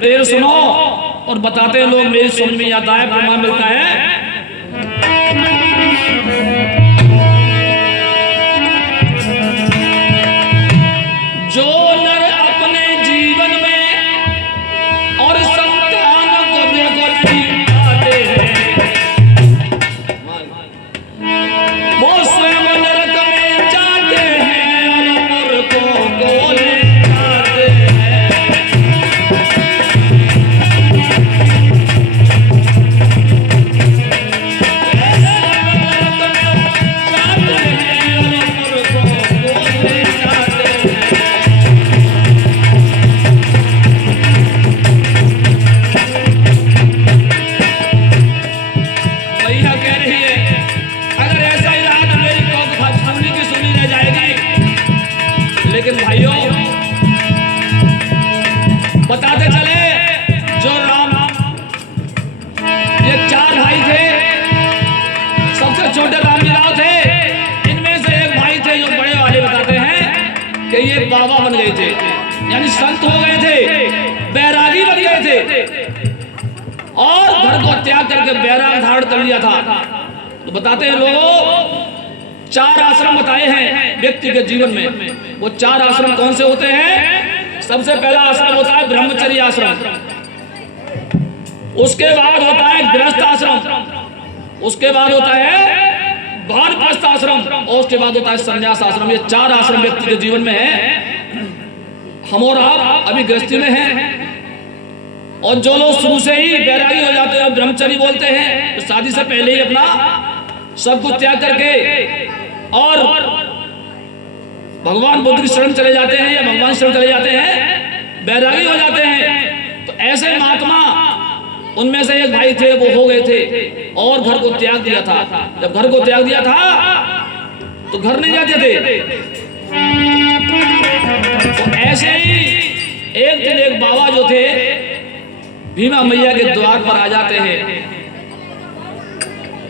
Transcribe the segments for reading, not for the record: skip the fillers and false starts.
पेड़ सुनो और बताते हैं लोग, मेरी समझ में आता है, प्रमाण मिलता है। जो नर अपने जीवन में और संतान को बेगुनाह पाते हैं, वो स्वयं नरक में जाते हैं और मूर्खों को ले जाते हैं। लेकिन भाइयों बताते चले, जो राम, ये 4 भाई थे, सबसे छोटे राम जी राव थे। इनमें से एक भाई थे जो बड़े वाले बताते हैं कि ये बाबा बन गए थे, यानी संत हो गए थे, बैरागी बन गए थे और घर को त्याग करके बैराग धारण कर लिया था। तो बताते हैं लोगों, 4 आश्रम बताए हैं व्यक्ति के जीवन में। वो 4 आश्रम कौन से होते हैं? सबसे पहला आश्रम होता है ब्रह्मचर्य आश्रम, उसके बाद होता है गृहस्थ आश्रम, उसके बाद होता है वानप्रस्थ आश्रम और उसके बाद होता है संन्यास आश्रम। ये 4 आश्रम व्यक्ति के जीवन में है। हम और आप अभी गृहस्थी में हैं, और जो लोग शुरू से ही बैरागी हो जाते हैं, ब्रह्मचर्य बोलते हैं, तो शादी से पहले ही अपना सब कुछ त्याग करके और भगवान बुद्ध की शरण चले जाते हैं या भगवान शरण चले जाते हैं, बैरागी हो जाते हैं। तो ऐसे महात्मा, उनमें से एक भाई थे, वो हो गए थे और घर को त्याग दिया था। जब घर को त्याग दिया था तो घर नहीं जाते थे। तो ऐसे ही एक दिन एक बाबा जो थे भीमा मैया के द्वार पर आ जाते हैं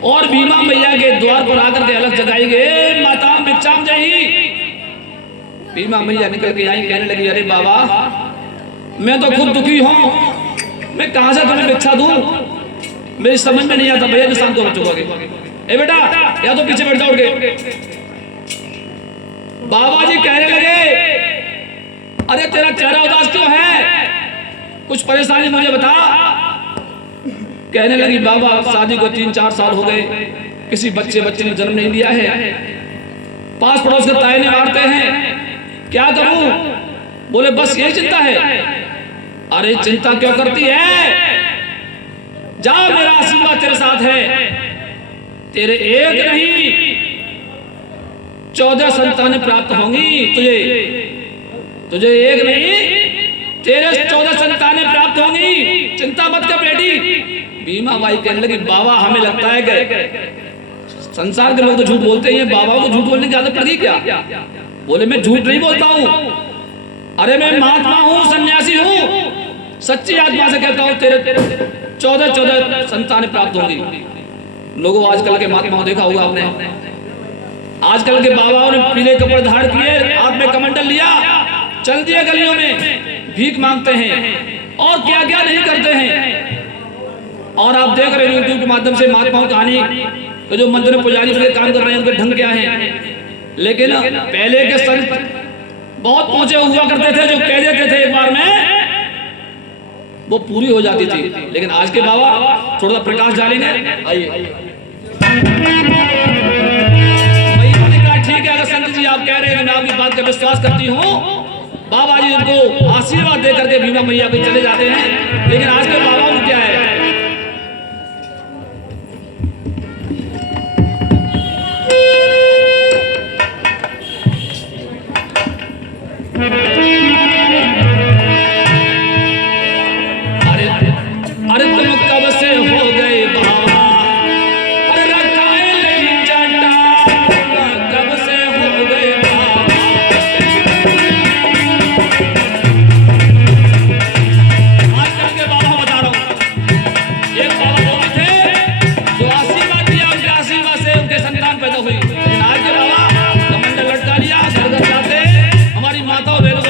और भीमा मैया के द्वार पर आकर के अलग जगाई गए, माता भिक्षाम जही। भीमा मैया निकल के आई, कहने लगी, अरे बाबा मैं तो खुद दुखी हूँ, मैं कहां से तुम्हें भिक्षा दूं, मेरी समझ में नहीं आता। भैया निशान तो हो चुका, ए बेटा या तो पीछे बैठ जाओ के। बाबा जी कहने लगे, अरे तेरा चेहरा उदास क्यों है, कुछ परेशानी मुझे बता। कहने लगी, बाबा शादी को 3-4 साल हो गए, किसी बच्चे ने जन्म नहीं दिया है, पास पड़ोस के ताने मारते हैं, क्या करूं। बोले बस यही चिंता है। अरे चिंता क्यों करती है, जा मेरा आशीर्वाद तेरे साथ है, तेरे एक नहीं 14 संतानें प्राप्त होंगी तुझे एक नहीं तेरे 14 संतानें प्राप्त होंगी, चिंता मत कर बेटी। भीमा बाई कहने लगी, बाबा हमें लगता है कि संसार के लोग तो झूठ बोलते हैं, बाबा को झूठ बोलने की आदत पड़ गई क्या। बोले मैं झूठ नहीं बोलता हूँ, अरे मैं महात्मा हूँ, सन्यासी हूँ, सच्ची आत्मा से कहता हूँ तेरे 14 संतानें प्राप्त होंगी। लोगों आजकल के महात्माओं देखा होगा आपने, आजकल के बाबाओं ने पीले कपड़े धारण किए, हाथ में कमंडल लिया, चल दिए गलियों में, भीख मांगते हैं और क्या क्या नहीं करते हैं। और आप देख रहे हैं यूट्यूब के माध्यम से महात्माओं की कहानी, तो जो मंदिर में पुजारी बन के काम कर रहे हैं उनके ढंग क्या है। लेकिन पहले के संत बहुत पहुंचे हुआ करते थे, जो कह देते थे एक बार में वो पूरी हो जाती थी। लेकिन आज के बाबा थोड़ा प्रकाश डालेंगे। आइए ठीक है, अगर संत जी आप कह रहे हैं, मैं आपकी बात का विश्वास करती हूँ। बाबा जी उनको आशीर्वाद दे करके भीमा मैया को चले जाते हैं। लेकिन आज के बाबाओं को क्या है, अरे तुम कब से हो गए बाबा, अरे रखाए नहीं जटा, कब से हो गए बाबा। आजकल के बाबा बता रहा हूँ, एक बाबा वो थे जो आशीर्वाद दिया, उनके आशीर्वाद से उनके संतान पैदा हुई। लेकिन आज के बाबा कमंडल लटका लिया, घर घर जाते हमारी माताओं बहनों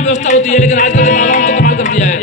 पूरी व्यवस्था होती है, लेकिन आजकल के बाबाओं ने तो कमाल कर दिया है।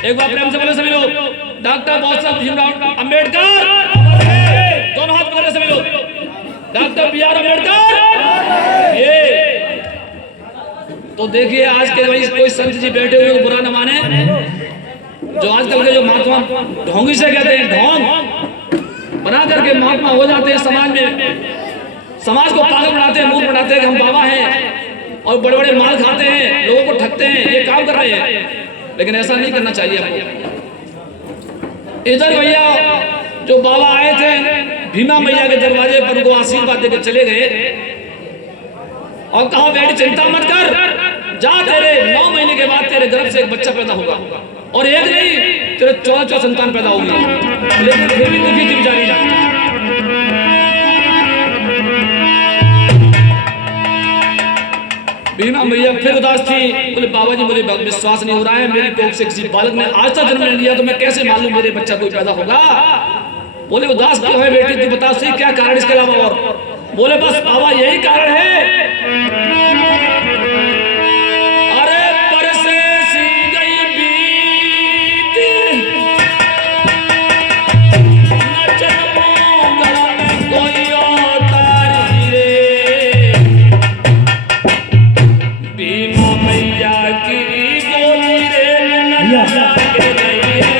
एक बार प्रेम से बोले सभी लोग, डॉक्टर बाबा साहब भीमराव अंबेडकर, दोनों हाथ पकड़े सभी लोग, डॉक्टर बी आर अम्बेडकर। ये तो देखिए आज के भाई कोई संत जी बैठे हुए तो बुरा न माने, जो आजकल के जो महात्मा ढोंगी से कहते हैं, ढोंग बना करके महात्मा हो जाते हैं, समाज में समाज को पागल बनाते हैं, मूर्ख बनाते हैं कि हम बाबा हैं और बड़े बड़े माल खाते हैं, लोगों को ठगते हैं, ये काम कर रहे हैं। लेकिन ऐसा नहीं करना चाहिए हमको। इधर भैया जो बाबा आए थे भीमा मैया के दरवाजे पर, उनको आशीर्वाद देकर चले गए और कहा बेटी चिंता मत कर, जा तेरे 9 महीने के बाद तेरे गर्भ से एक बच्चा पैदा होगा, और एक नहीं तेरे 14 संतान पैदा होगी। लेकिन फिर भी दुखी थी बेचारी। भीमा मैया फिर उदास थी, बोले बाबा जी मुझे विश्वास नहीं हो रहा है, मेरी कोख से किसी बालक ने आज तक जन्म नहीं लिया, तो मैं कैसे मालूम मेरे बच्चा कोई पैदा होगा। बोले उदास क्यों है बेटी, तू बता सही क्या कारण इसके अलावा। और बोले बस बाबा यही कारण है, अरे बरसे सी गई बीत न जन्मों कोई तारी रे, भीमा मैया की बोली रे न जाके गई है।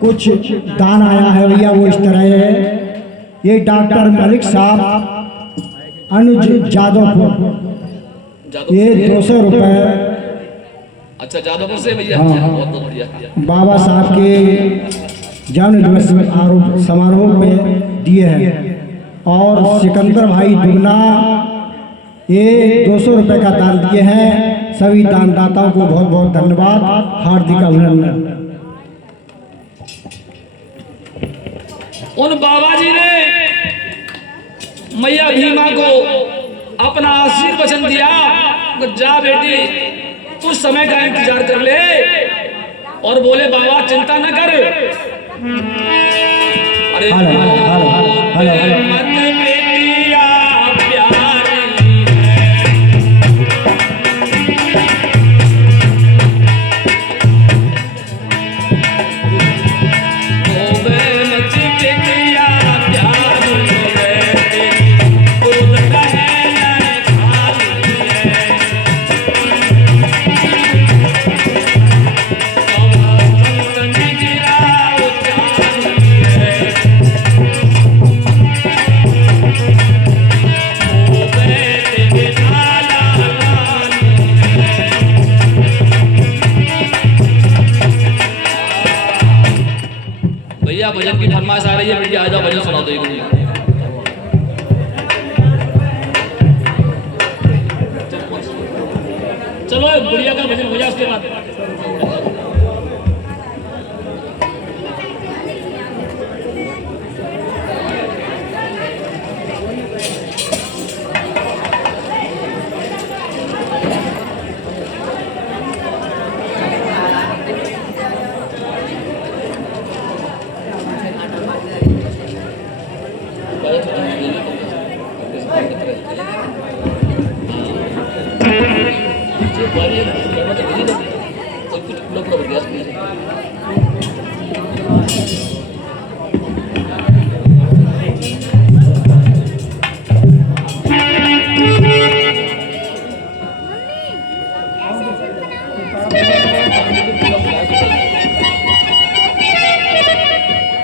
कुछ दान आया है भैया, वो इस तरह है। ये डॉक्टर मलिक साहब अनुज जादवपुर, ये 200 रुपए। अच्छा जादवपुर से भैया, हाँ, बहुत बढ़िया। बाबा साहब के जन्म दिवस समारोह में दिए हैं। और सिकंदर भाई दुगना ये 200 रुपए का दान दिए हैं। सभी दानदाताओं को बहुत बहुत धन्यवाद, हार्दिक अभिनंदन। उन बाबा जी ने मैया भीमा को अपना आशीर्वाद वचन दिया, जा बेटी कुछ समय का इंतजार कर ले, और बोले बाबा चिंता न कर। अरे मत बेटिया प्यारी भजन की फरमाइश आ रही है, बेटी आजा भजन सुना दो। चलो बुढ़िया का भजन हो जाए उसके बाद।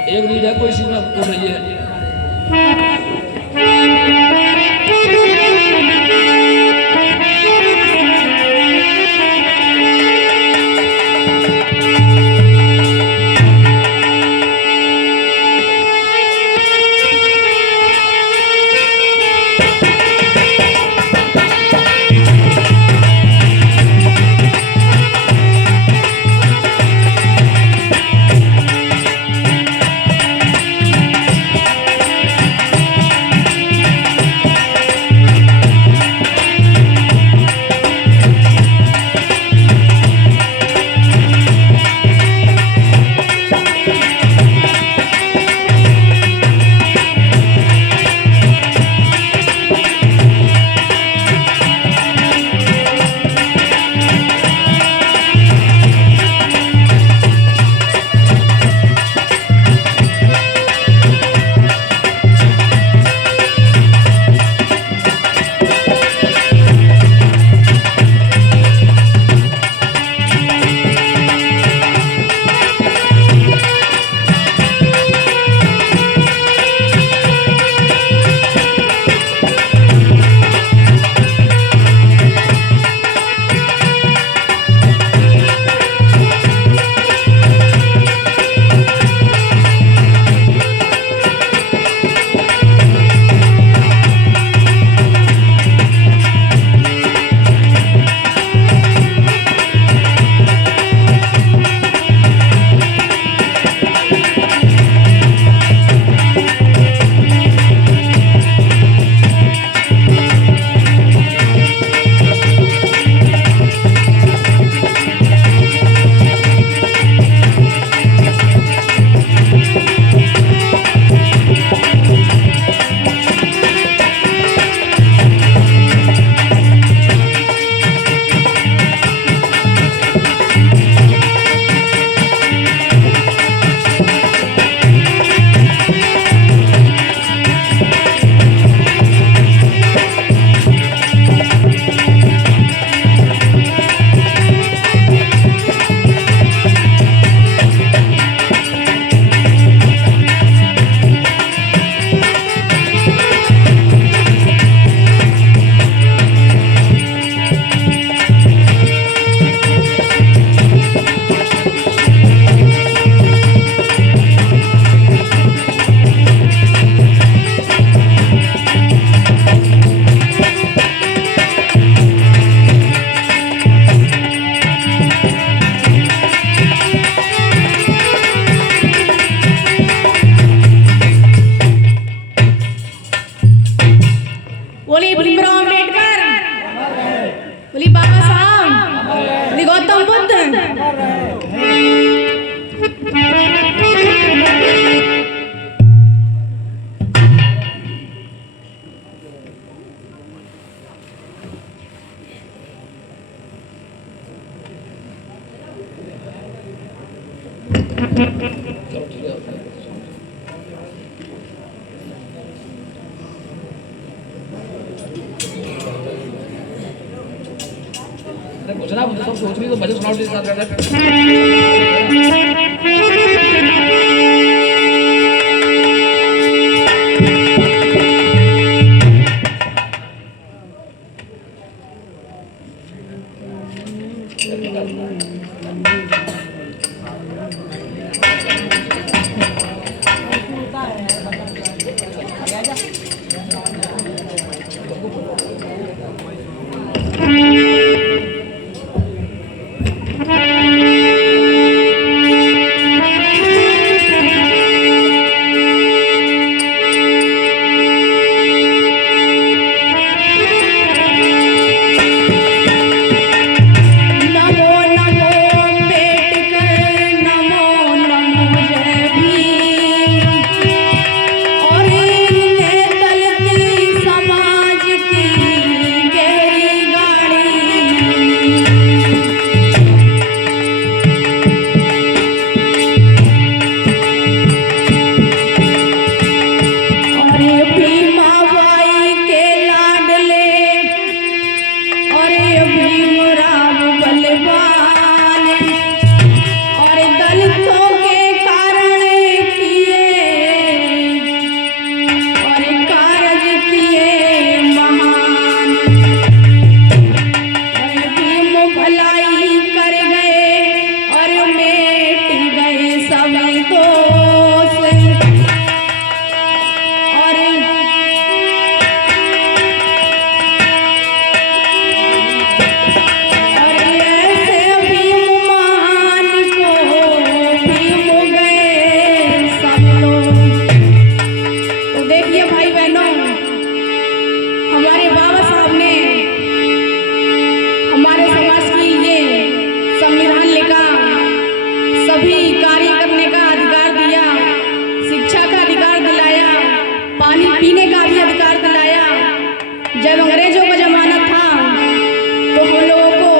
एक नीड है कोई चीज में बोल रही है। बोली भीमराव अम्बेडकर, बोली बाबा साहब, बोली गौतम बुद्ध। कुछ ना सब सोच रही तो बजट सुनाओ के साथ जब अंग्रेजों का जमाना था तो हम लोगों को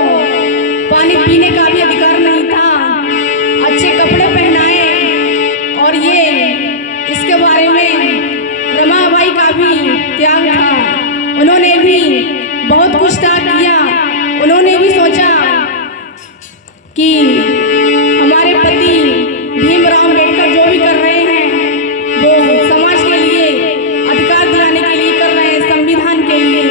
पानी पीने का भी अधिकार नहीं था, अच्छे कपड़े पहनाए, और ये इसके बारे में रमाबाई का भी त्याग था। उन्होंने भी बहुत कुछ त्याग किया। उन्होंने भी सोचा कि हमारे पति भीमराव अम्बेडकर जो भी कर रहे हैं वो समाज के लिए अधिकार दिलाने के लिए कर रहे हैं, संविधान के लिए।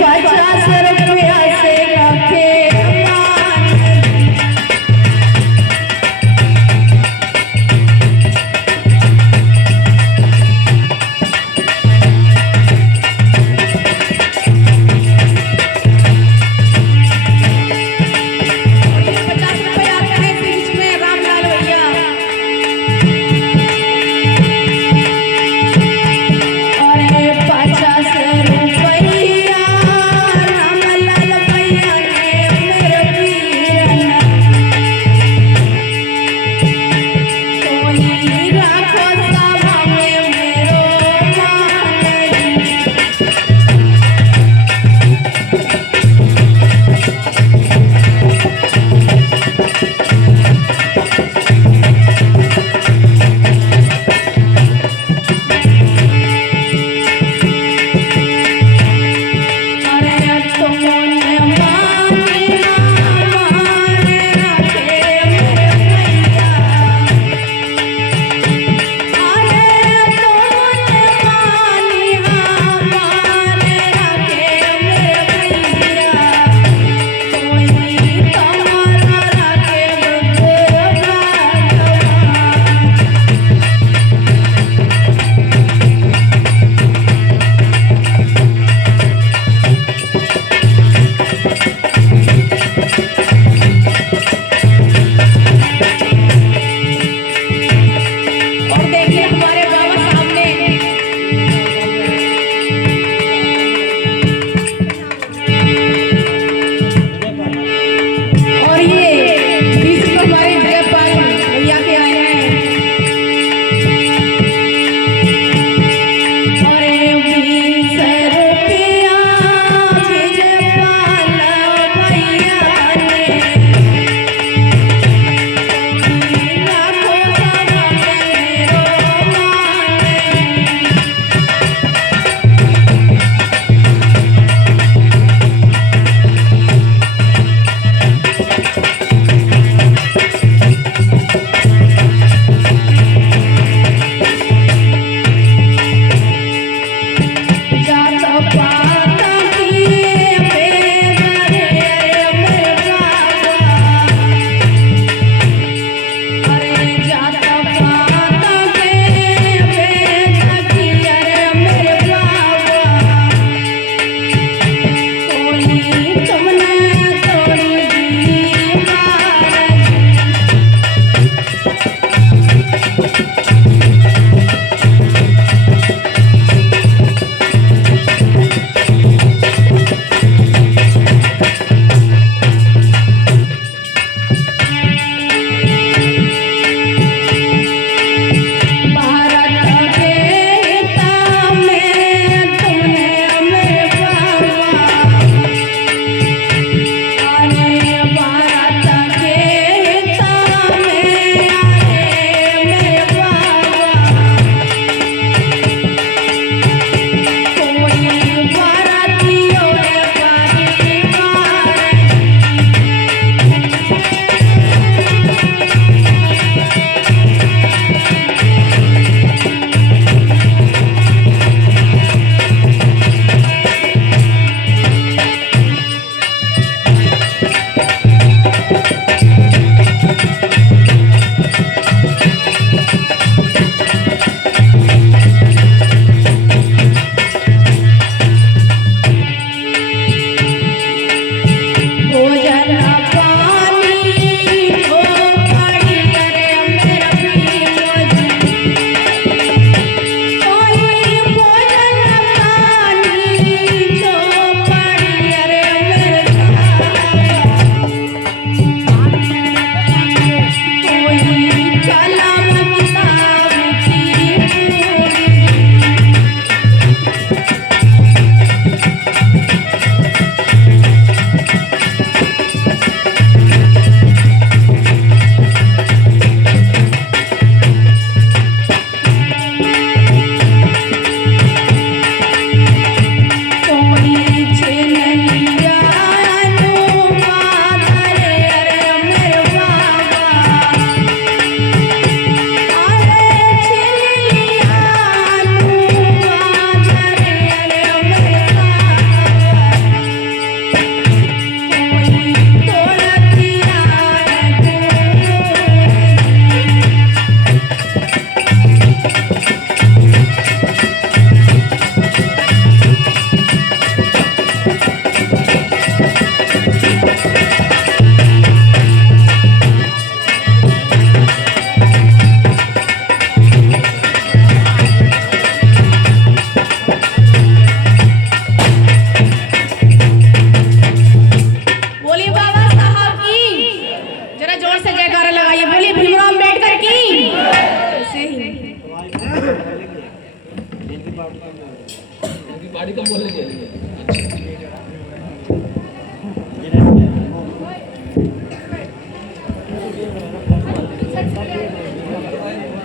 50 रुपया से रखे राम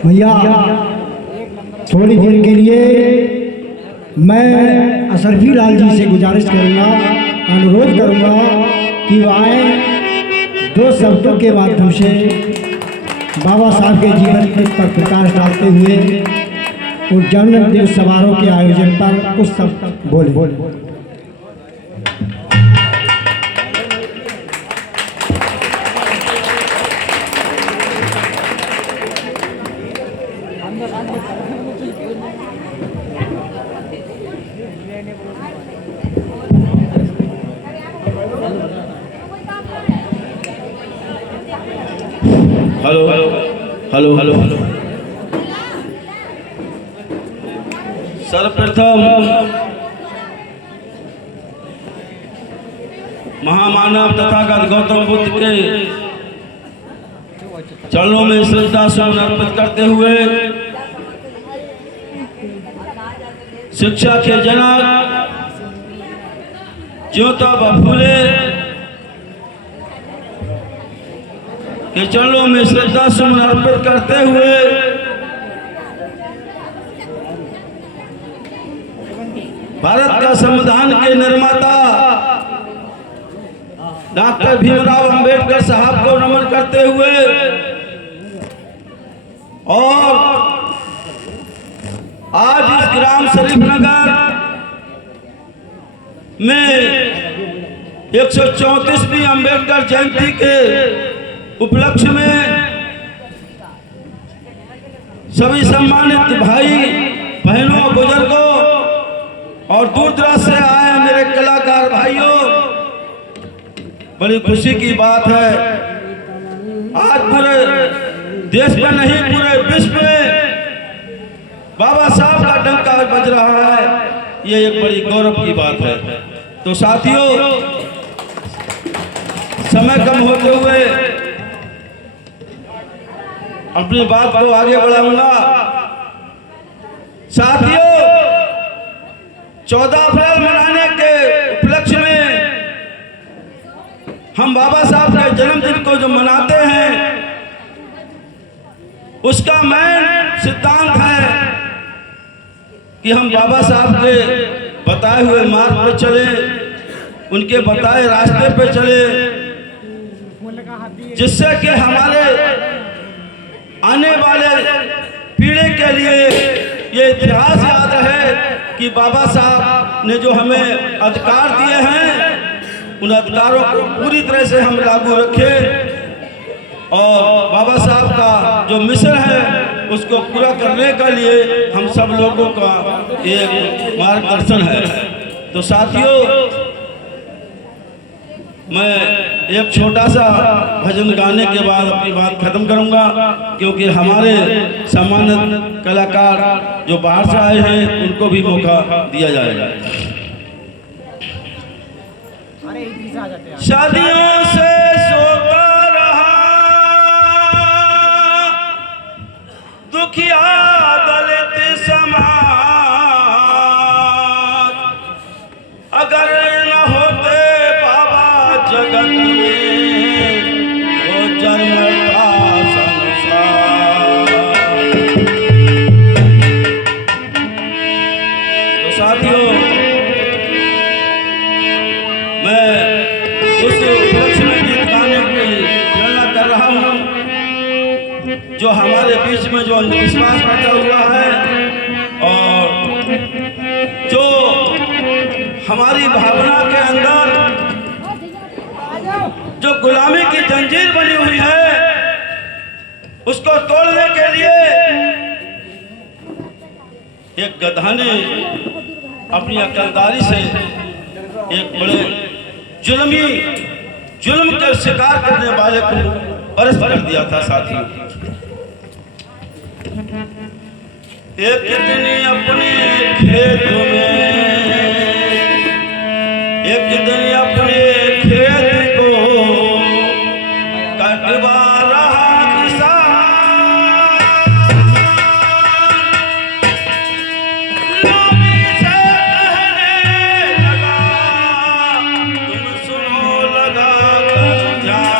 भैया थोड़ी देर के लिए मैं अशरफी लाल जी से गुजारिश करूंगा, अनुरोध करूंगा कि वो आए, दो शब्दों के माध्यम से बाबा साहब के जीवन पर प्रकाश डालते हुए उस जन्म दिवस समारोह के आयोजन पर कुछ शब्द बोले। हेलो हेलो हेलो सर्वप्रथम महामानव तथागत गौतम बुद्ध के चरणों में श्रद्धा सुमन अर्पित करते हुए शिक्षा के जनक ज्योतिबा फुले के चरणों में श्रद्धा सुमन अर्पित करते हुए भारत का संविधान के निर्माता डॉक्टर भीमराव अंबेडकर साहब को नमन करते हुए और आज इस ग्राम शरीफ नगर में 134वीं अंबेडकर जयंती के उपलक्ष्य में सभी सम्मानित भाई बहनों बुजुर्गों और दूर दराज से आए मेरे कलाकार भाइयों, बड़ी खुशी की बात है आज पूरे देश में नहीं पूरे विश्व में बाबा साहब का डंका बज रहा है, ये एक बड़ी गौरव की बात है। तो साथियों, समय कम होते हुए अपनी बात को आगे बढ़ाऊंगा। साथियों, 14 अप्रैल मनाने के उपलक्ष्य में हम बाबा साहब के जन्मदिन को जो मनाते हैं, उसका मेन सिद्धांत है कि हम बाबा साहब के बताए हुए मार्ग पर चले, उनके बताए रास्ते पर चले, जिससे कि हमारे आने वाले पीढ़ी के लिए ये इतिहास याद है कि बाबा साहब ने जो हमें अधिकार दिए हैं, उन अधिकारों को पूरी तरह से हम लागू रखें और बाबा साहब का जो मिशन है उसको पूरा करने के लिए हम सब लोगों का एक मार्गदर्शन है। तो साथियों, मैं एक छोटा सा भजन गाने के बाद अपनी बात खत्म करूंगा, क्योंकि हमारे सम्मानित कलाकार जो बाहर से आए हैं उनको भी मौका दिया जाएगा। शादियों से सोता रहा दुखिया दलित समाज, अगर न होते बाबा जगत में वो जन्मता संसार। तो साथियों, मैं उस उपलक्ष्य में गीत गाने की प्रेरणा कर रहा हूँ जो हमारे बीच में जो अंधविश्वास बैठा हुआ है और जो हमारी भावना के अंदर जो गुलामी की जंजीर बनी हुई है, उसको तोड़ने के लिए एक गधा ने अपनी अकलदारी से एक बड़े जुल्म का शिकार करने वाले को बरस कर दिया था। साथियों, एक दिन अपने खेत में, एक दिन अपने खेत को कटवा रहा किसान, नबी से कहने लगा तुम सुनो लगा कर जान।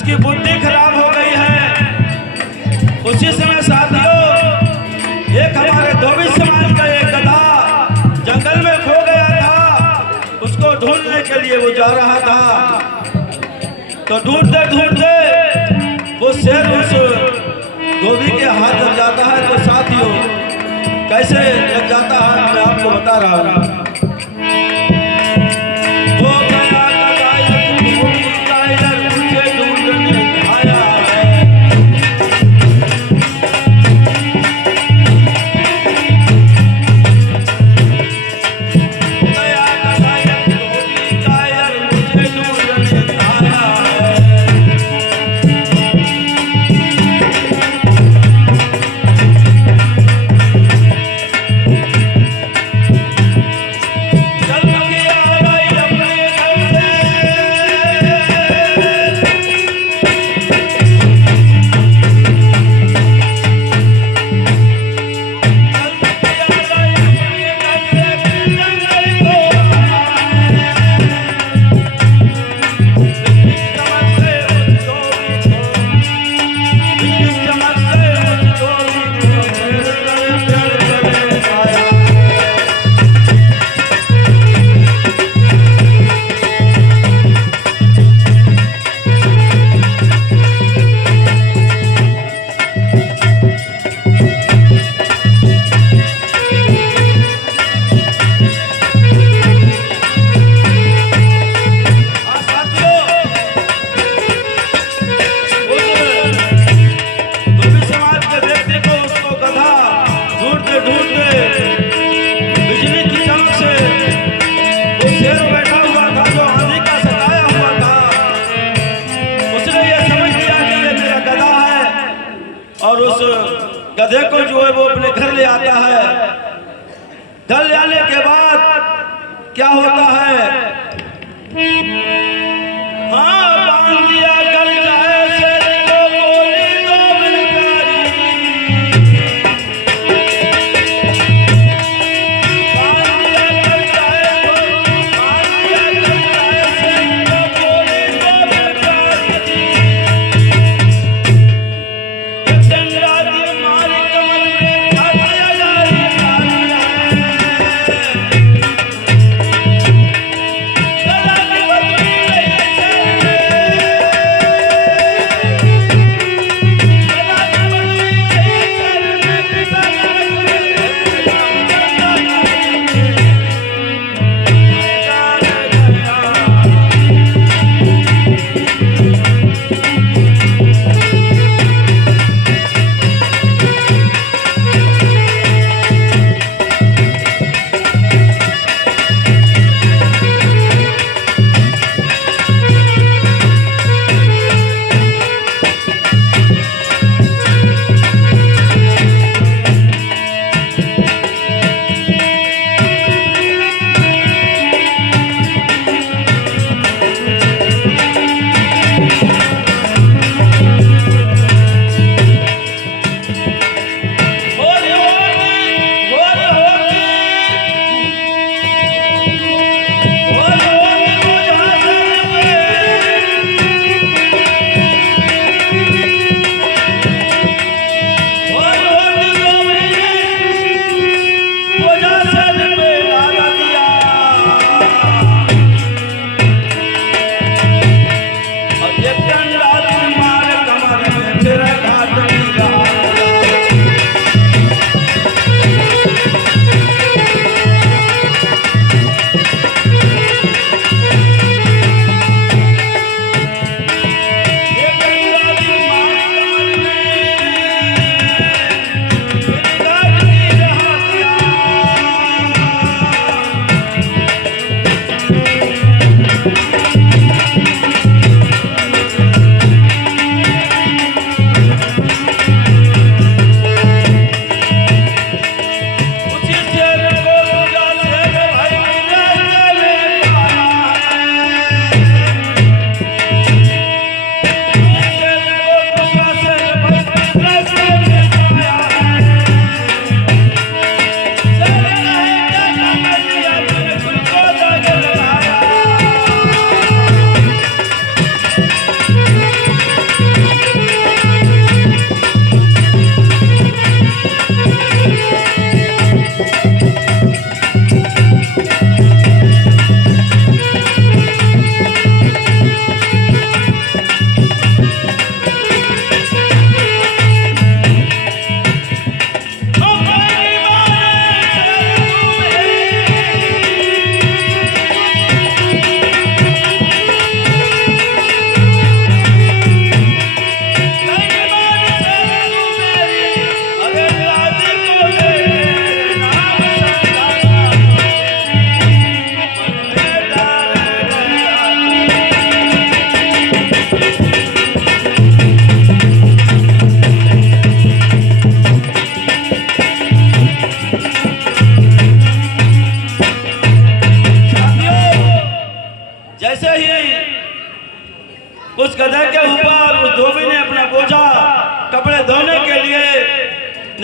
उसकी बुद्धि खराब हो गई है। उसी समय साथियों एक हमारे धोबी समाज का एक गधा जंगल में खो गया था। उसको ढूंढने के लिए वो जा रहा था, तो ढूंढते ढूंढते वो शेर उस धोबी के हाथ लग जाता है। तो साथियों कैसे लग जाता है मैं आपको बता रहा हूँ। वो गया गदाई धोबी कायर उसे ढूंढने आया है। गया गदाई धोबी कायर उसे ढूंढने आया है। चल के आ गई अपने घर और उस गधे को जो है वो अपने घर ले आता है। घर ले आने के बाद क्या होता है, हाँ बांध दिया गल जाए शेर को बोली दो बिलकारी। बांध दिया गल जाए शेर को बोली दो बिलकारी। मारी कमल में खाया जारी गला की बदली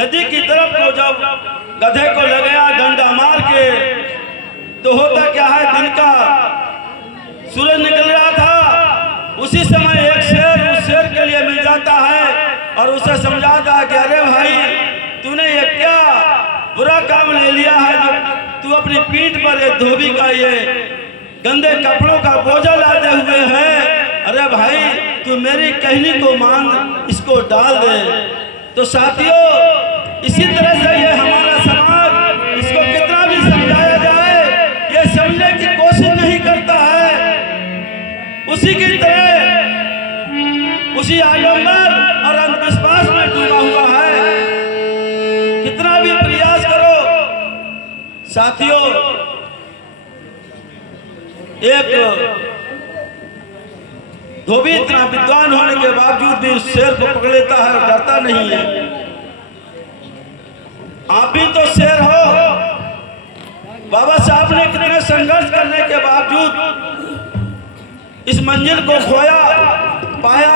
नदी की तरफ को जब गधे को ले गया डंडा मार के, तो होता क्या है, दिन का सूरज निकल रहा था। उसी समय एक शेर उस शेर के लिए मिल जाता है और उसे समझाता है कि अरे भाई, तूने ये क्या बुरा काम ले लिया है जो तू अपनी पीठ पर ये धोबी का ये गंदे कपड़ों का बोझा लादे हुए है। अरे भाई, तू मेरी कहनी को मान, इसको डाल दे। तो साथियों, इसी तरह से ये हमारा समाज, इसको कितना भी समझाया जाए, ये समझने की कोशिश नहीं करता है। उसी की तरह उसी आडंबर और अंधविश्वास में डूबा हुआ है। कितना भी प्रयास करो साथियों, एक धोबी इतना विद्वान होने के बावजूद भी उस शेर को पकड़ लेता है और डरता नहीं है। आप भी तो शेर हो। बाबा साहब ने कितने संघर्ष करने के बावजूद इस मंजिल को खोया पाया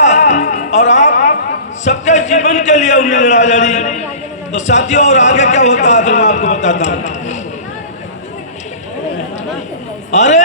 और आप सबके जीवन के लिए उन्हें लड़ाई लड़ी। तो साथियों, और आगे क्या होता है फिर मैं आपको बताता हूं। अरे